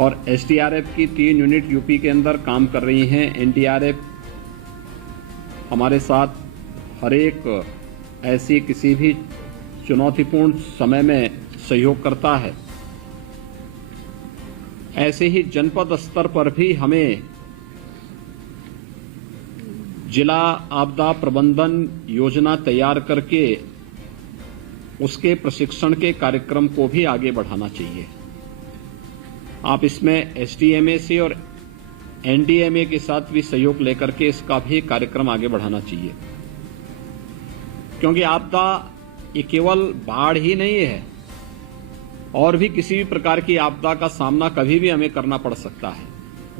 और एसडीआरएफ की 3 unit UP के अंदर काम कर रही हैं। एनडीआरएफ हमारे साथ हर एक ऐसी किसी भी चुनौतीपूर्ण समय में सहयोग करता है। ऐसे ही जनपद स्तर पर भी हमें जिला आपदा प्रबंधन योजना तैयार करके उसके प्रशिक्षण के कार्यक्रम को भी आगे बढ़ाना चाहिए। आप इसमें एसडीएमए से और एनडीएमए के साथ भी सहयोग लेकर के इसका भी कार्यक्रम आगे बढ़ाना चाहिए, क्योंकि आपदा ये केवल बाढ़ ही नहीं है, और भी किसी भी प्रकार की आपदा का सामना कभी भी हमें करना पड़ सकता है।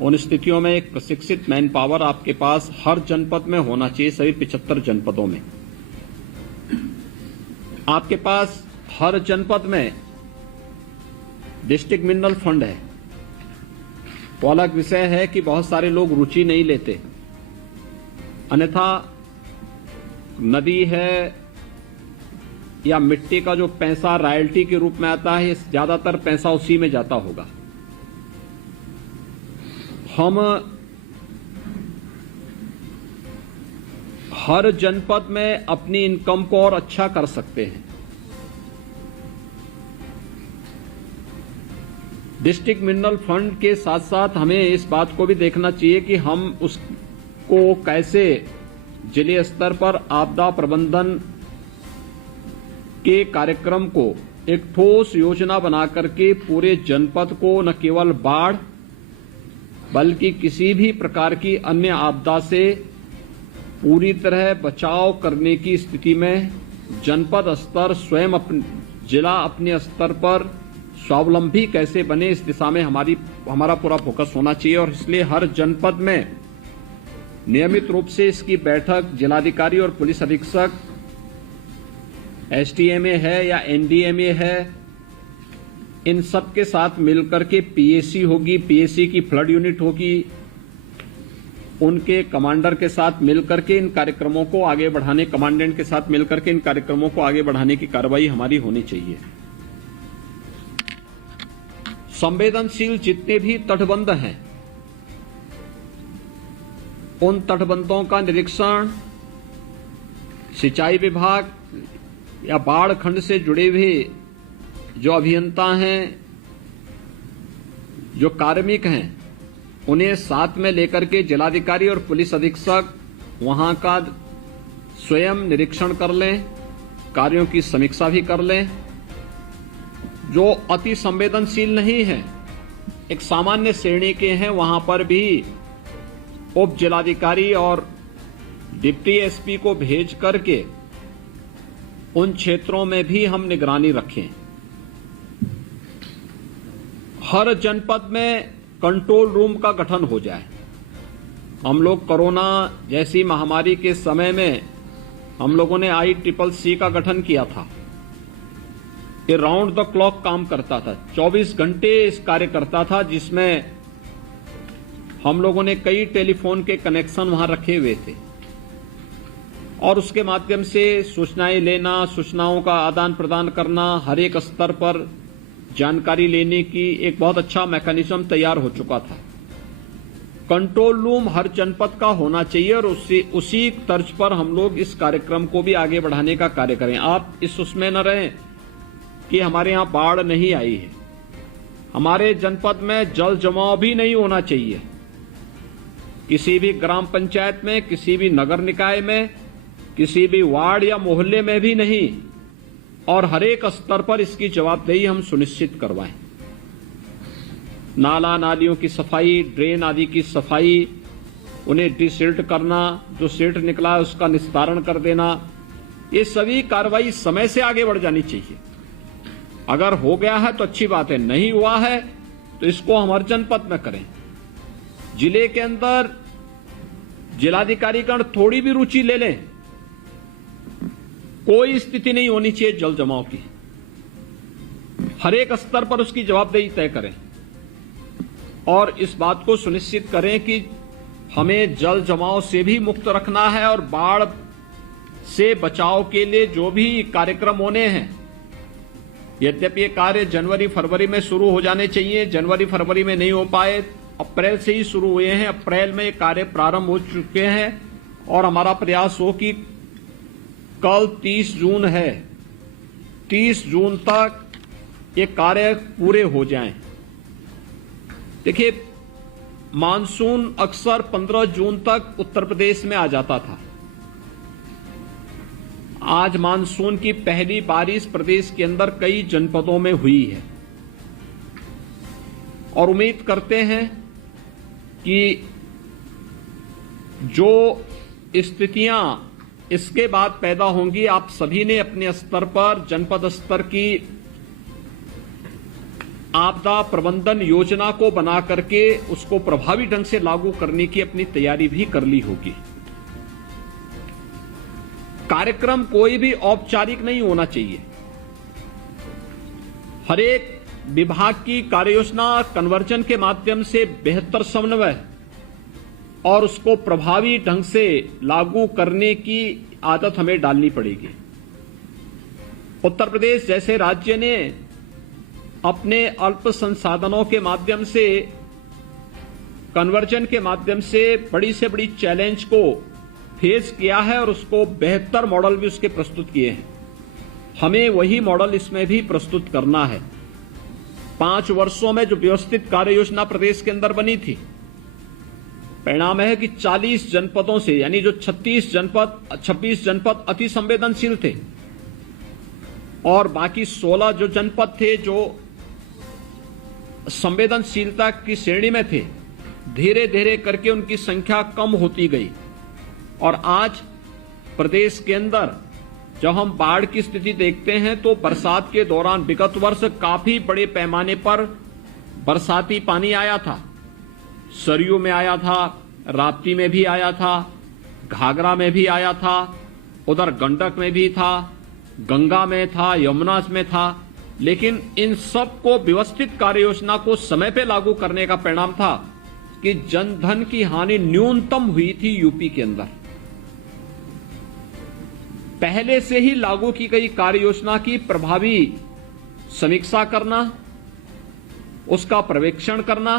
उन स्थितियों में एक प्रशिक्षित मैन पावर आपके पास हर जनपद में होना चाहिए। सभी 75 जनपदों में आपके पास हर जनपद में डिस्ट्रिक्ट मिनरल फंड है। वो अलग विषय है कि बहुत सारे लोग रुचि नहीं लेते, अन्यथा नदी है या मिट्टी का जो पैसा रॉयल्टी के रूप में आता है, ज्यादातर पैसा उसी में जाता होगा। हम हर जनपद में अपनी इनकम को और अच्छा कर सकते हैं। डिस्ट्रिक्ट मिनरल फंड के साथ साथ हमें इस बात को भी देखना चाहिए कि हम उसको कैसे जिले स्तर पर आपदा प्रबंधन के कार्यक्रम को एक ठोस योजना बना करके पूरे जनपद को न केवल बाढ़ बल्कि किसी भी प्रकार की अन्य आपदा से पूरी तरह बचाव करने की स्थिति में जनपद स्तर स्वयं जिला अपने स्तर पर स्वावलंबी कैसे बने, इस दिशा में हमारा पूरा फोकस होना चाहिए। और इसलिए हर जनपद में नियमित रूप से इसकी बैठक जिलाधिकारी और पुलिस अधीक्षक, एसडीएमए है या एनडीएमए है, इन सब के साथ मिलकर के पीएसी होगी, पीएसी की फ्लड यूनिट होगी, उनके कमांडर के साथ मिलकर के इन कार्यक्रमों को आगे बढ़ाने, कमांडेंट के साथ मिलकर के इन कार्यक्रमों को आगे बढ़ाने की कार्रवाई हमारी होनी चाहिए। संवेदनशील जितने भी तटबंध हैं, उन तटबंधों का निरीक्षण सिंचाई विभाग या बाढ़ खंड से जुड़े हुए जो अभियंता हैं, जो कार्मिक हैं, उन्हें साथ में लेकर के जिलाधिकारी और पुलिस अधीक्षक वहां का स्वयं निरीक्षण कर लें, कार्यों की समीक्षा भी कर लें। जो अति संवेदनशील नहीं है, एक सामान्य श्रेणी के हैं, वहां पर भी उप जिलाधिकारी और डिप्टी एसपी को भेज करके उन क्षेत्रों में भी हम निगरानी रखें। हर जनपद में कंट्रोल रूम का गठन हो जाए। हम लोग कोरोना जैसी महामारी के समय में हम लोगों ने ICCC का गठन किया था। ये राउंड द क्लॉक काम करता था, 24 घंटे इस कार्य करता था, जिसमें हम लोगों ने कई टेलीफोन के कनेक्शन वहां रखे हुए थे और उसके माध्यम से सूचनाएं लेना, सूचनाओं का आदान प्रदान करना, हर एक स्तर पर जानकारी लेने की एक बहुत अच्छा मैकेनिज्म तैयार हो चुका था। कंट्रोल रूम हर जनपद का होना चाहिए और उसी तर्ज पर हम लोग इस कार्यक्रम को भी आगे बढ़ाने का कार्य करें। आप इस उसमें न रहें कि हमारे यहां बाढ़ नहीं आई है। हमारे जनपद में जल जमाव भी नहीं होना चाहिए, किसी भी ग्राम पंचायत में, किसी भी नगर निकाय में, किसी भी वार्ड या मोहल्ले में भी नहीं, और हर एक स्तर पर इसकी जवाबदेही हम सुनिश्चित करवाएं। नाला नालियों की सफाई, ड्रेन आदि की सफाई, उन्हें डिसिल्ट करना, जो सिल्ट निकला है उसका निस्तारण कर देना, ये सभी कार्रवाई समय से आगे बढ़ जानी चाहिए। अगर हो गया है तो अच्छी बात है, नहीं हुआ है तो इसको हम हर जनपद में करें। जिले के अंदर जिलाधिकारीगण थोड़ी भी रुचि ले लें, कोई स्थिति नहीं होनी चाहिए जल जमाव की। हर एक स्तर पर उसकी जवाबदेही तय करें और इस बात को सुनिश्चित करें कि हमें जल जमाव से भी मुक्त रखना है और बाढ़ से बचाव के लिए जो भी कार्यक्रम होने हैं यद्यपि ये कार्य जनवरी फरवरी में शुरू हो जाने चाहिए, जनवरी फरवरी में नहीं हो पाए, अप्रैल से ही शुरू हुए हैं। अप्रैल में ये कार्य प्रारंभ हो चुके हैं और हमारा प्रयास हो कि कल 30 जून है, 30 जून तक ये कार्य पूरे हो जाएं। देखिए, मानसून अक्सर 15 जून तक उत्तर प्रदेश में आ जाता था। आज मानसून की पहली बारिश प्रदेश के अंदर कई जनपदों में हुई है और उम्मीद करते हैं कि जो स्थितियां इसके बाद पैदा होंगी, आप सभी ने अपने स्तर पर जनपद स्तर की आपदा प्रबंधन योजना को बना करके उसको प्रभावी ढंग से लागू करने की अपनी तैयारी भी कर ली होगी। कार्यक्रम कोई भी औपचारिक नहीं होना चाहिए। हर एक विभाग की कार्ययोजना कन्वर्जन के माध्यम से बेहतर समन्वय और उसको प्रभावी ढंग से लागू करने की आदत हमें डालनी पड़ेगी। उत्तर प्रदेश जैसे राज्य ने अपने अल्प संसाधनों के माध्यम से कन्वर्जन के माध्यम से बड़ी से बड़ी चैलेंज को फेस किया है और उसको बेहतर मॉडल भी उसके प्रस्तुत किए हैं। हमें वही मॉडल इसमें भी प्रस्तुत करना है। 5 वर्षों में जो व्यवस्थित कार्य योजना प्रदेश के अंदर बनी थी, परिणाम है कि 40 जनपदों से, यानी जो 26 जनपद अति संवेदनशील थे और बाकी 16 जो जनपद थे जो संवेदनशीलता की श्रेणी में थे, धीरे धीरे करके उनकी संख्या कम होती गई और आज प्रदेश के अंदर जब हम बाढ़ की स्थिति देखते हैं तो बरसात के दौरान विगत वर्ष काफी बड़े पैमाने पर बरसाती पानी आया था। सरयू में आया था, राप्ती में भी आया था, घाघरा में भी आया था, उधर गंडक में भी था, गंगा में था, यमुना में था। लेकिन इन सब को व्यवस्थित कार्य योजना को समय पे लागू करने का परिणाम था कि जनधन की हानि न्यूनतम हुई थी यूपी के अंदर। पहले से ही लागू की गई कार्य योजना की प्रभावी समीक्षा करना, उसका पर्यवेक्षण करना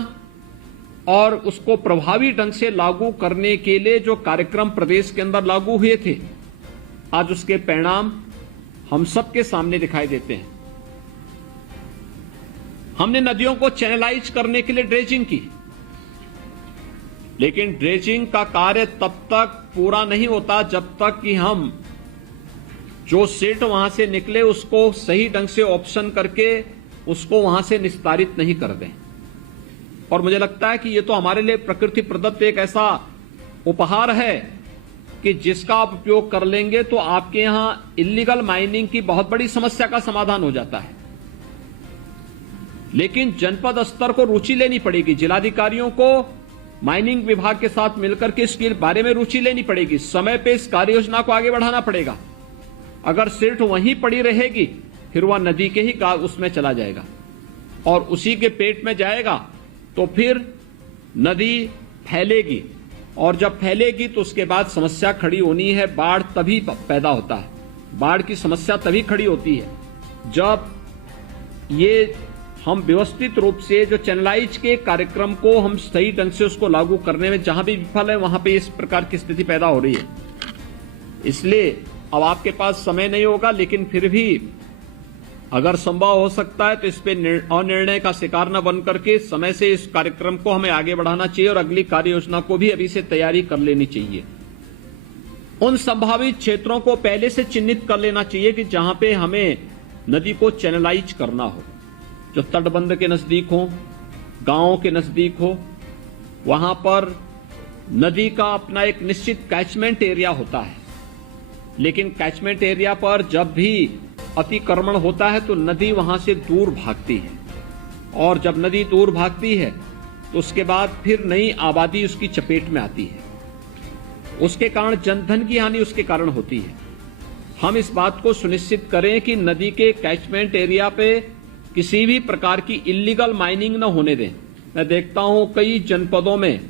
और उसको प्रभावी ढंग से लागू करने के लिए जो कार्यक्रम प्रदेश के अंदर लागू हुए थे, आज उसके परिणाम हम सबके सामने दिखाई देते हैं। हमने नदियों को चैनलाइज करने के लिए ड्रेजिंग की, लेकिन ड्रेजिंग का कार्य तब तक पूरा नहीं होता जब तक कि हम जो सिल्ट वहां से निकले उसको सही ढंग से ऑप्शन करके उसको वहां से निस्तारित नहीं कर दें। और मुझे लगता है कि ये तो हमारे लिए प्रकृति प्रदत्त एक ऐसा उपहार है कि जिसका आप उपयोग कर लेंगे तो आपके यहां इलीगल माइनिंग की बहुत बड़ी समस्या का समाधान हो जाता है। लेकिन जनपद स्तर को रुचि लेनी पड़ेगी, जिलाधिकारियों को माइनिंग विभाग के साथ मिलकर के इसके बारे में रुचि लेनी पड़ेगी, समय पे इस कार्य योजना को आगे बढ़ाना पड़ेगा। अगर सिर्फ वहीं पड़ी रहेगी फिर वह नदी के ही उसमें चला जाएगा और उसी के पेट में जाएगा तो फिर नदी फैलेगी और जब फैलेगी तो उसके बाद समस्या खड़ी होनी है। बाढ़ तभी पैदा होता है, बाढ़ की समस्या तभी खड़ी होती है जब ये हम व्यवस्थित रूप से जो चैनलाइज के कार्यक्रम को हम सही ढंग से उसको लागू करने में जहां भी विफल है वहां पे इस प्रकार की स्थिति पैदा हो रही है। इसलिए अब आपके पास समय नहीं होगा, लेकिन फिर भी अगर संभव हो सकता है तो इस पे अनिर्णय का शिकार न बन करके समय से इस कार्यक्रम को हमें आगे बढ़ाना चाहिए और अगली कार्य योजना को भी अभी से तैयारी कर लेनी चाहिए। उन संभावित क्षेत्रों को पहले से चिन्हित कर लेना चाहिए कि जहां पे हमें नदी को चैनलाइज करना हो, जो तटबंध के नजदीक हो, गांवों के नजदीक हो, वहां पर नदी का अपना एक निश्चित कैचमेंट एरिया होता है। लेकिन कैचमेंट एरिया पर जब भी अतिक्रमण होता है तो नदी वहां से दूर भागती है और जब नदी दूर भागती है तो उसके बाद फिर नई आबादी उसकी चपेट में आती है, उसके कारण जनधन की हानि उसके कारण होती है। हम इस बात को सुनिश्चित करें कि नदी के कैचमेंट एरिया पे किसी भी प्रकार की इलीगल माइनिंग न होने दें। मैं देखता हूं कई जनपदों में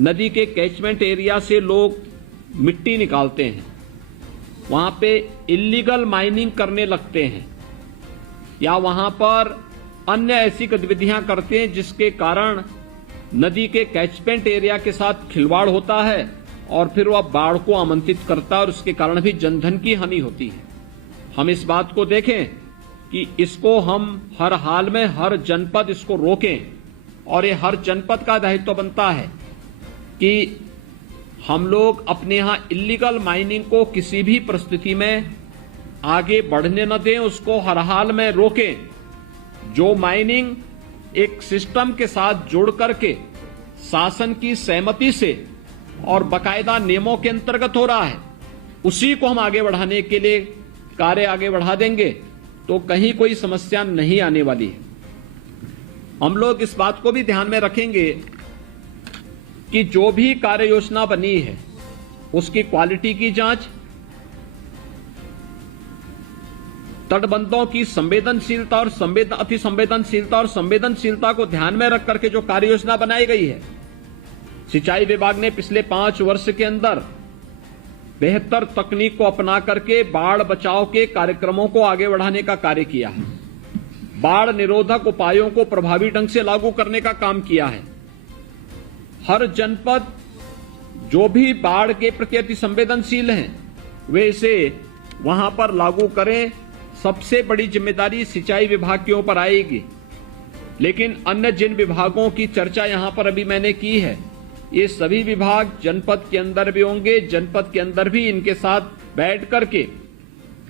नदी के कैचमेंट एरिया से लोग मिट्टी निकालते हैं, वहां पे इलीगल माइनिंग करने लगते हैं या वहां पर अन्य ऐसी गतिविधियां करते हैं जिसके कारण नदी के कैचमेंट एरिया के साथ खिलवाड़ होता है और फिर वह बाढ़ को आमंत्रित करता है और उसके कारण भी जनधन की हानि होती है। हम इस बात को देखें कि इसको हम हर हाल में हर जनपद इसको रोकें और ये हर जनपद का दायित्व बनता है कि हम लोग अपने यहां इलीगल माइनिंग को किसी भी परिस्थिति में आगे बढ़ने न दें, उसको हर हाल में रोकें। जो माइनिंग एक सिस्टम के साथ जोड़ करके शासन की सहमति से और बाकायदा नियमों के अंतर्गत हो रहा है, उसी को हम आगे बढ़ाने के लिए कार्य आगे बढ़ा देंगे तो कहीं कोई समस्या नहीं आने वाली है। हम लोग इस बात को भी ध्यान में रखेंगे कि जो भी कार्य योजना बनी है उसकी क्वालिटी की जांच, तटबंधों की संवेदनशीलता और अति संवेदनशीलता और संवेदनशीलता को ध्यान में रख करके जो कार्य योजना बनाई गई है। सिंचाई विभाग ने पिछले 5 वर्ष के अंदर बेहतर तकनीक को अपना करके बाढ़ बचाव के कार्यक्रमों को आगे बढ़ाने का कार्य किया है। बाढ़ निरोधक उपायों को प्रभावी ढंग से लागू करने का काम किया है। हर जनपद जो भी बाढ़ के प्रति अति संवेदनशील हैं वे इसे वहां पर लागू करें। सबसे बड़ी जिम्मेदारी सिंचाई विभाग के ऊपर आएगी, लेकिन अन्य जिन विभागों की चर्चा यहां पर अभी मैंने की है, ये सभी विभाग जनपद के अंदर भी होंगे। जनपद के अंदर भी इनके साथ बैठ करके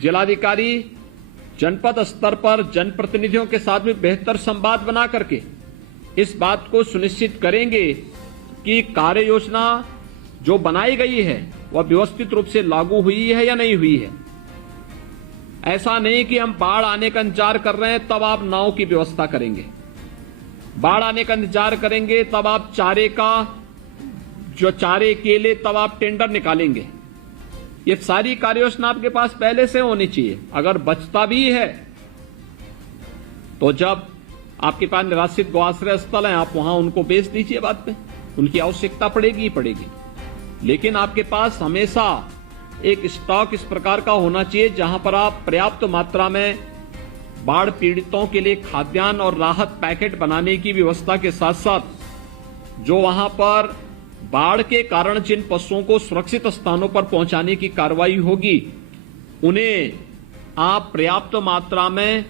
जिलाधिकारी जनपद स्तर पर जनप्रतिनिधियों के साथ भी बेहतर संवाद बना करके इस बात को सुनिश्चित करेंगे कि कार्य योजना जो बनाई गई है वह व्यवस्थित रूप से लागू हुई है या नहीं हुई है। ऐसा नहीं कि हम बाढ़ आने का इंतजार कर रहे हैं तब आप नाव की व्यवस्था करेंगे, बाढ़ आने का इंतजार करेंगे तब आप चारे के लिए तब आप टेंडर निकालेंगे। ये सारी कार्य योजना आपके पास पहले से होनी चाहिए। अगर बचता भी है तो जब आपके पास निराश्रित गौआश्रय स्थल है आप वहां उनको बेच दीजिए, बाद में उनकी आवश्यकता पड़ेगी ही पड़ेगी। लेकिन आपके पास हमेशा एक स्टॉक इस प्रकार का होना चाहिए जहां पर आप पर्याप्त मात्रा में बाढ़ पीड़ितों के लिए खाद्यान्न और राहत पैकेट बनाने की व्यवस्था के साथ साथ जो वहां पर बाढ़ के कारण जिन पशुओं को सुरक्षित स्थानों पर पहुंचाने की कार्रवाई होगी उन्हें आप पर्याप्त मात्रा में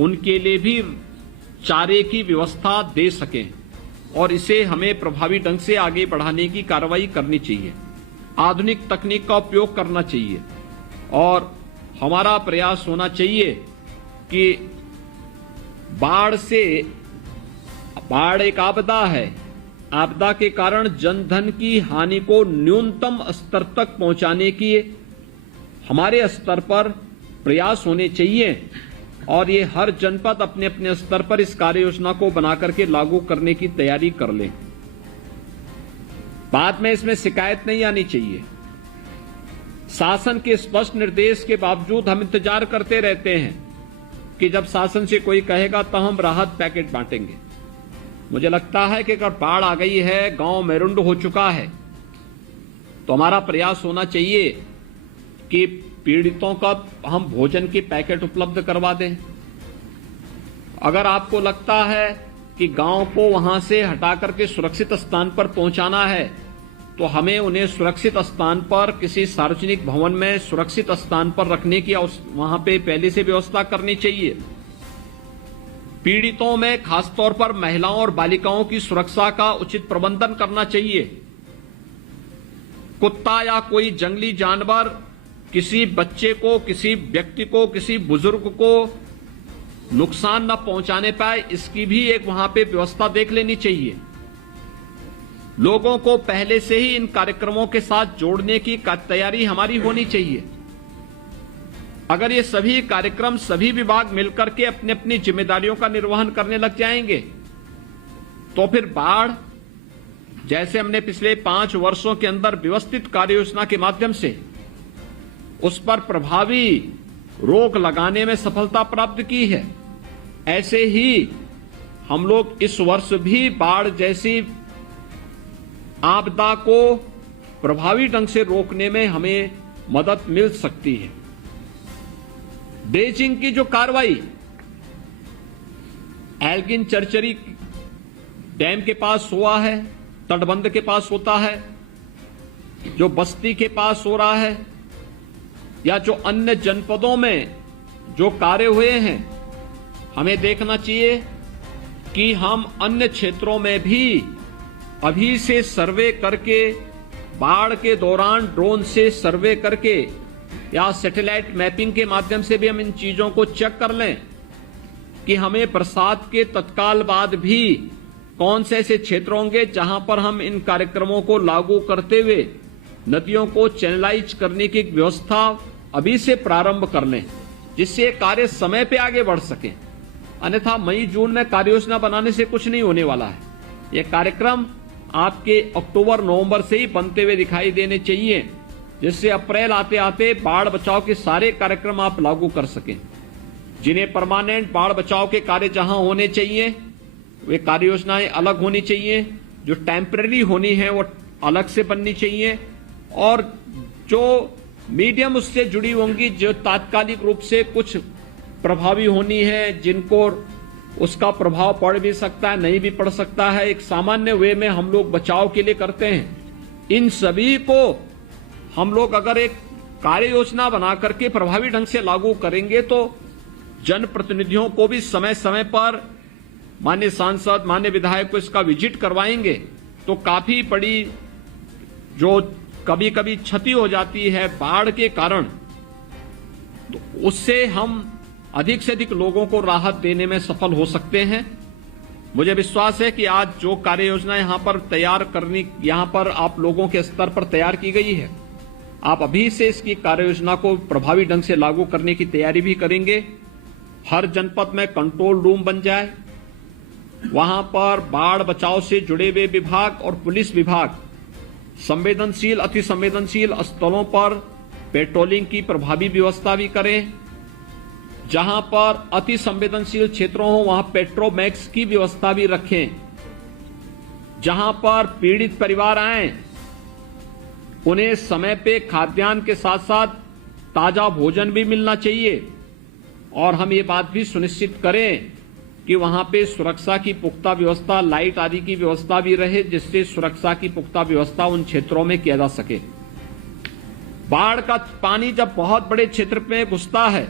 उनके लिए भी चारे की व्यवस्था दे सकें और इसे हमें प्रभावी ढंग से आगे बढ़ाने की कार्रवाई करनी चाहिए। आधुनिक तकनीक का उपयोग करना चाहिए और हमारा प्रयास होना चाहिए कि बाढ़ एक आपदा है, आपदा के कारण जनधन की हानि को न्यूनतम स्तर तक पहुंचाने की हमारे स्तर पर प्रयास होने चाहिए और ये हर जनपद अपने अपने स्तर पर इस कार्य योजना को बनाकर के लागू करने की तैयारी कर ले। बाद में इसमें शिकायत नहीं आनी चाहिए। शासन के स्पष्ट निर्देश के बावजूद हम इंतजार करते रहते हैं कि जब शासन से कोई कहेगा तो हम राहत पैकेट बांटेंगे। मुझे लगता है कि अगर बाढ़ आ गई है, गांव मेरुंड हो चुका है, तो हमारा प्रयास होना चाहिए कि पीड़ितों का हम भोजन की पैकेट उपलब्ध करवा दें। अगर आपको लगता है कि गांव को वहां से हटा करके सुरक्षित स्थान पर पहुंचाना है तो हमें उन्हें सुरक्षित स्थान पर किसी सार्वजनिक भवन में सुरक्षित स्थान पर रखने की वहां पे पहले से व्यवस्था करनी चाहिए। पीड़ितों में खासतौर पर महिलाओं और बालिकाओं की सुरक्षा का उचित प्रबंधन करना चाहिए। कुत्ता या कोई जंगली जानवर किसी बच्चे को, किसी व्यक्ति को, किसी बुजुर्ग को नुकसान न पहुंचाने पाए, इसकी भी एक वहां पे व्यवस्था देख लेनी चाहिए। लोगों को पहले से ही इन कार्यक्रमों के साथ जोड़ने की तैयारी हमारी होनी चाहिए। अगर ये सभी कार्यक्रम सभी विभाग मिलकर के अपनी अपनी जिम्मेदारियों का निर्वहन करने लग जाएंगे तो फिर बाढ़, जैसे हमने पिछले 5 वर्षों के अंदर व्यवस्थित कार्य योजना के माध्यम से उस पर प्रभावी रोक लगाने में सफलता प्राप्त की है, ऐसे ही हम लोग इस वर्ष भी बाढ़ जैसी आपदा को प्रभावी ढंग से रोकने में हमें मदद मिल सकती है। ड्रेजिंग की जो कार्रवाई एल्गिन चरचरी डैम के पास हुआ है, तटबंध के पास होता है, जो बस्ती के पास हो रहा है, या जो अन्य जनपदों में जो कार्य हुए हैं, हमें देखना चाहिए कि हम अन्य क्षेत्रों में भी अभी से सर्वे करके, बाढ़ के दौरान ड्रोन से सर्वे करके या सैटेलाइट मैपिंग के माध्यम से भी हम इन चीजों को चेक कर लें कि हमें बरसात के तत्काल बाद भी कौन से ऐसे क्षेत्र होंगे जहां पर हम इन कार्यक्रमों को लागू करते हुए नदियों को चैनलाइज करने की व्यवस्था अभी से प्रारंभ कर लें, जिससे कार्य समय पे आगे बढ़ सके। अन्यथा मई जून में कार्य योजना बनाने से कुछ नहीं होने वाला है। यह कार्यक्रम आपके अक्टूबर नवंबर से ही बनते हुए दिखाई देने चाहिए, जिससे अप्रैल आते आते बाढ़ बचाव के सारे कार्यक्रम आप लागू कर सकें। जिन्हें परमानेंट बाढ़ बचाव के कार्य जहां होने चाहिए वे कार्य योजनाएं अलग होनी चाहिए, जो टेम्पररी होनी है वो अलग से बननी चाहिए, और जो मीडियम उससे जुड़ी होंगी, जो तात्कालिक रूप से कुछ प्रभावी होनी है, जिनको उसका प्रभाव पड़ भी सकता है, नहीं भी पड़ सकता है, एक सामान्य वे में हम लोग बचाव के लिए करते हैं, इन सभी को हम लोग अगर एक कार्य योजना बना करके प्रभावी ढंग से लागू करेंगे तो जनप्रतिनिधियों को भी समय समय पर माननीय सांसद, माननीय विधायक को इसका विजिट करवाएंगे तो काफी बड़ी जो कभी कभी क्षति हो जाती है बाढ़ के कारण, तो उससे हम अधिक से अधिक लोगों को राहत देने में सफल हो सकते हैं। मुझे विश्वास है कि आज जो कार्य योजना यहां पर तैयार करनी, यहां पर आप लोगों के स्तर पर तैयार की गई है, आप अभी से इसकी कार्य योजना को प्रभावी ढंग से लागू करने की तैयारी भी करेंगे। हर जनपद में कंट्रोल रूम बन जाए, वहां पर बाढ़ बचाव से जुड़े हुए विभाग और पुलिस विभाग संवेदनशील, अति संवेदनशील स्थलों पर पेट्रोलिंग की प्रभावी व्यवस्था भी करें। जहां पर अति संवेदनशील क्षेत्रों हो वहां पेट्रोमैक्स की व्यवस्था भी रखें। जहां पर पीड़ित परिवार आए उन्हें समय पे खाद्यान्न के साथ साथ ताजा भोजन भी मिलना चाहिए, और हम ये बात भी सुनिश्चित करें कि वहां पे सुरक्षा की पुख्ता व्यवस्था, लाइट आदि की व्यवस्था भी रहे, जिससे सुरक्षा की पुख्ता व्यवस्था उन क्षेत्रों में किया जा सके। बाढ़ का पानी जब बहुत बड़े क्षेत्र में घुसता है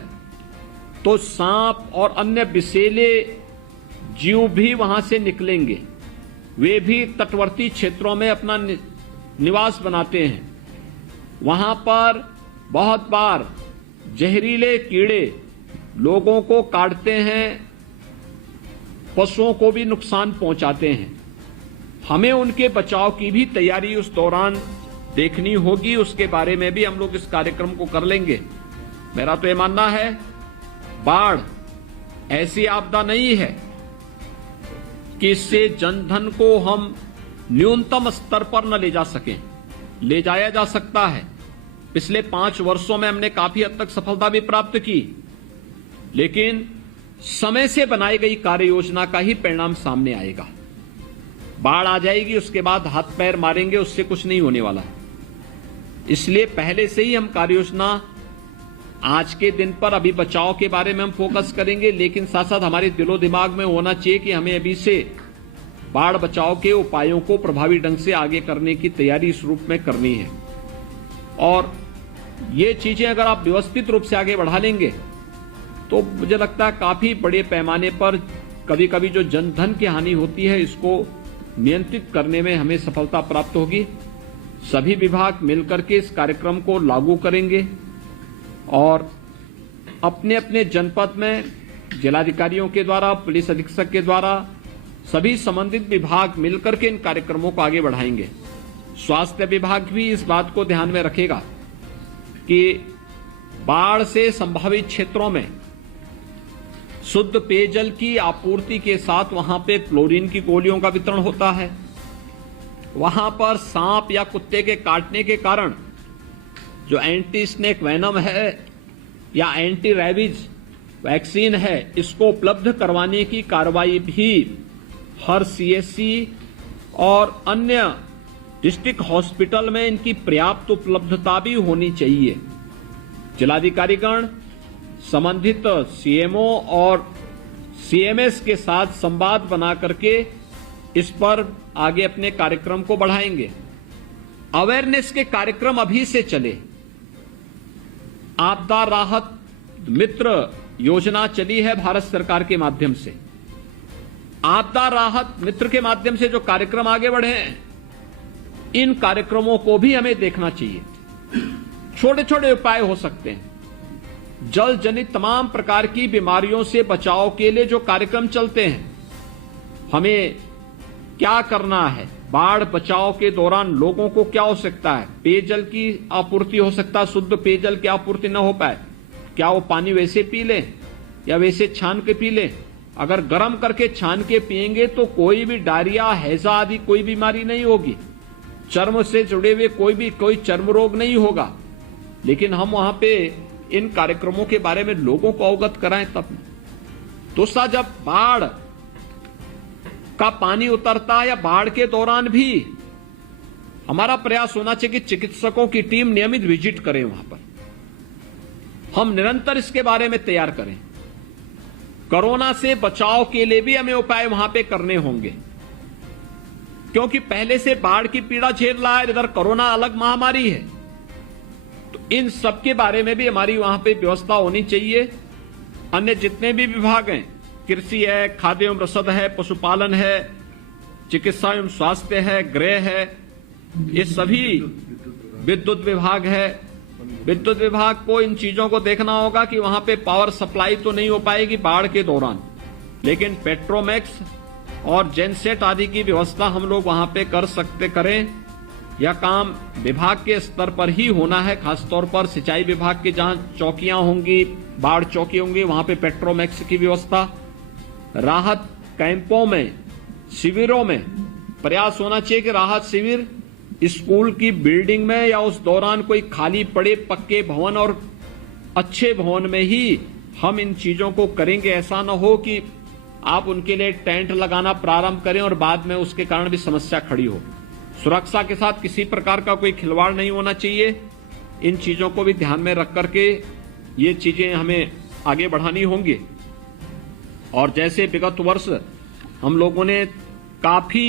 तो सांप और अन्य विषैले जीव भी वहां से निकलेंगे, वे भी तटवर्ती क्षेत्रों में अपना निवास बनाते हैं। वहां पर बहुत बार जहरीले कीड़े लोगों को काटते हैं, पशुओं को भी नुकसान पहुंचाते हैं। हमें उनके बचाव की भी तैयारी उस दौरान देखनी होगी, उसके बारे में भी हम लोग इस कार्यक्रम को कर लेंगे। मेरा तो ये मानना है बाढ़ ऐसी आपदा नहीं है कि इससे जनधन को हम न्यूनतम स्तर पर न ले जा सकें, ले जाया जा सकता है। पिछले 5 वर्षों में हमने काफी हद तक सफलता भी प्राप्त की, लेकिन समय से बनाई गई कार्य योजना का ही परिणाम सामने आएगा। बाढ़ आ जाएगी, उसके बाद हाथ पैर मारेंगे, उससे कुछ नहीं होने वाला। इसलिए पहले से ही हम कार्य योजना आज के दिन पर अभी बचाव के बारे में हम फोकस करेंगे, लेकिन साथ साथ हमारे दिलो दिमाग में होना चाहिए कि हमें अभी से बाढ़ बचाव के उपायों को प्रभावी ढंग से आगे करने की तैयारी इस रूप में करनी है। और ये चीजें अगर आप व्यवस्थित रूप से आगे बढ़ा लेंगे तो मुझे लगता है काफी बड़े पैमाने पर कभी कभी जो जनधन की हानि होती है इसको नियंत्रित करने में हमें सफलता प्राप्त होगी। सभी विभाग मिलकर के इस कार्यक्रम को लागू करेंगे और अपने अपने जनपद में जिलाधिकारियों के द्वारा, पुलिस अधीक्षक के द्वारा सभी संबंधित विभाग मिलकर के इन कार्यक्रमों को आगे बढ़ाएंगे। स्वास्थ्य विभाग भी इस बात को ध्यान में रखेगा कि बाढ़ से संभावित क्षेत्रों में शुद्ध पेयजल की आपूर्ति के साथ वहां पे क्लोरीन की गोलियों का वितरण होता है। वहां पर सांप या कुत्ते के काटने के कारण जो एंटी स्नेक वेनम है या एंटी रैबीज वैक्सीन है, इसको उपलब्ध करवाने की कार्रवाई भी हर सीएससी और अन्य डिस्ट्रिक्ट हॉस्पिटल में इनकी पर्याप्त उपलब्धता भी होनी चाहिए। जिलाधिकारीगण, संबंधित सीएमओ और सीएमएस के साथ संवाद बना करके इस पर आगे अपने कार्यक्रम को बढ़ाएंगे। अवेयरनेस के कार्यक्रम अभी से चले। आपदा राहत मित्र योजना चली है भारत सरकार के माध्यम से। आपदा राहत मित्र के माध्यम से जो कार्यक्रम आगे बढ़े हैं, इन कार्यक्रमों को भी हमें देखना चाहिए। छोटे छोटे उपाय हो सकते हैं। जल जनित तमाम प्रकार की बीमारियों से बचाव के लिए जो कार्यक्रम चलते हैं, हमें क्या करना है, बाढ़ बचाव के दौरान लोगों को क्या हो सकता है, पेयजल की आपूर्ति हो सकता है, शुद्ध पेयजल की आपूर्ति न हो पाए, क्या वो पानी वैसे पी लें या वैसे छान के पी लें? अगर गर्म करके छान के पिएंगे तो कोई भी डायरिया, हैजा आदि कोई बीमारी नहीं होगी। चर्म से जुड़े हुए कोई चर्म रोग नहीं होगा। लेकिन हम वहां पे इन कार्यक्रमों के बारे में लोगों को अवगत कराएं तब। दूसरा, जब बाढ़ का पानी उतरता है या बाढ़ के दौरान भी हमारा प्रयास होना चाहिए कि चिकित्सकों की टीम नियमित विजिट करे वहां पर। हम निरंतर इसके बारे में तैयार करें। कोरोना से बचाव के लिए भी हमें उपाय वहां पे करने होंगे, क्योंकि पहले से बाढ़ की पीड़ा झेल रहा है, इधर कोरोना अलग महामारी है। तो इन सब के बारे में भी हमारी वहां पे व्यवस्था होनी चाहिए। अन्य जितने भी विभाग हैं, कृषि है, खाद्य एवं रसद है, पशुपालन है, चिकित्सा एवं स्वास्थ्य है, गृह है, ये सभी, विद्युत विभाग है, विद्युत विभाग को इन चीजों को देखना होगा कि वहां पे पावर सप्लाई तो नहीं हो पाएगी बाढ़ के दौरान, लेकिन पेट्रोमैक्स और जेनसेट आदि की व्यवस्था हम लोग वहां पे करें। यह काम विभाग के स्तर पर ही होना है। खासतौर पर सिंचाई विभाग के जहां चौकियां होंगी, बाढ़ चौकी होंगी, वहां पे पेट्रोमैक्स की व्यवस्था। राहत कैंपों में, शिविरों में प्रयास होना चाहिए कि राहत शिविर स्कूल की बिल्डिंग में या उस दौरान कोई खाली पड़े पक्के भवन और अच्छे भवन में ही हम इन चीजों को करेंगे। ऐसा न हो कि आप उनके लिए टेंट लगाना प्रारंभ करें और बाद में उसके कारण भी समस्या खड़ी हो। सुरक्षा के साथ किसी प्रकार का कोई खिलवाड़ नहीं होना चाहिए। इन चीजों को भी ध्यान में रख करके ये चीजें हमें आगे बढ़ानी होंगी। और जैसे विगत वर्ष हम लोगों ने काफी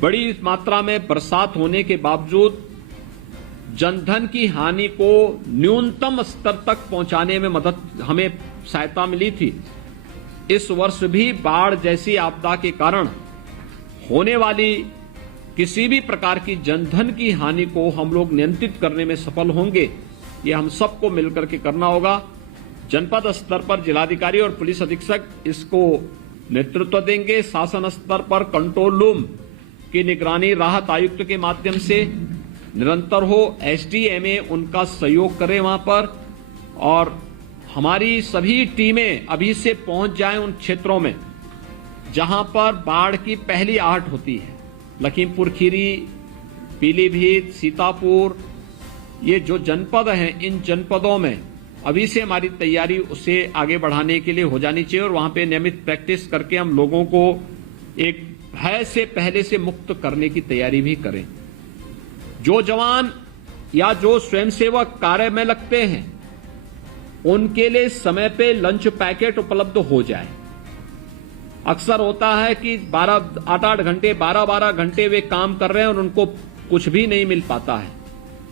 बड़ी मात्रा में बरसात होने के बावजूद जनधन की हानि को न्यूनतम स्तर तक पहुंचाने में हमें सहायता मिली थी। इस वर्ष भी बाढ़ जैसी आपदा के कारण होने वाली किसी भी प्रकार की जनधन की हानि को हम लोग नियंत्रित करने में सफल होंगे। ये हम सबको मिलकर के करना होगा। जनपद स्तर पर जिलाधिकारी और पुलिस अधीक्षक इसको नेतृत्व देंगे। शासन स्तर पर कंट्रोल रूम की निगरानी राहत आयुक्त के माध्यम से निरंतर हो। एसडीएमए उनका सहयोग करे वहां पर, और हमारी सभी टीमें अभी से पहुंच जाएं उन क्षेत्रों में जहां पर बाढ़ की पहली आहट होती है। लखीमपुर खीरी, पीलीभीत, सीतापुर, ये जो जनपद हैं, इन जनपदों में अभी से हमारी तैयारी उसे आगे बढ़ाने के लिए हो जानी चाहिए। और वहां पे नियमित प्रैक्टिस करके हम लोगों को एक भय से पहले से मुक्त करने की तैयारी भी करें। जो जवान या जो स्वयंसेवक कार्य में लगते हैं, उनके लिए समय पे लंच पैकेट उपलब्ध हो जाए। अक्सर होता है कि 8-8 घंटे, 12-12 घंटे वे काम कर रहे हैं और उनको कुछ भी नहीं मिल पाता है।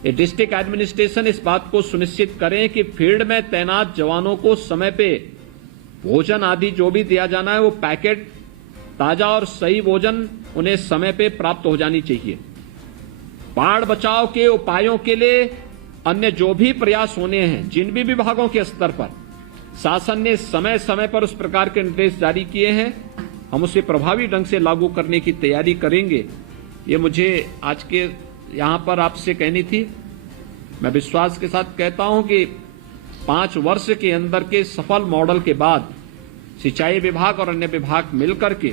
ये डिस्ट्रिक्ट एडमिनिस्ट्रेशन इस बात को सुनिश्चित करें कि फील्ड में तैनात जवानों को समय पे भोजन आदि जो भी दिया जाना है, वो पैकेट ताजा और सही भोजन उन्हें समय पे प्राप्त हो जानी चाहिए। बाढ़ बचाव के उपायों के लिए अन्य जो भी प्रयास होने हैं, जिन भी विभागों के स्तर पर शासन ने समय समय पर उस प्रकार के निर्देश जारी किए हैं, हम उसे प्रभावी ढंग से लागू करने की तैयारी करेंगे। ये मुझे आज के यहां पर आपसे कहनी थी। मैं विश्वास के साथ कहता हूं कि 5 वर्ष के अंदर के सफल मॉडल के बाद सिंचाई विभाग और अन्य विभाग मिलकर के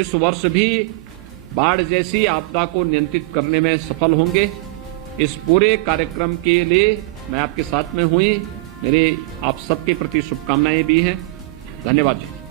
इस वर्ष भी बाढ़ जैसी आपदा को नियंत्रित करने में सफल होंगे। इस पूरे कार्यक्रम के लिए मैं आपके साथ में हुई। मेरे आप सबके प्रति शुभकामनाएं भी हैं। धन्यवाद जी।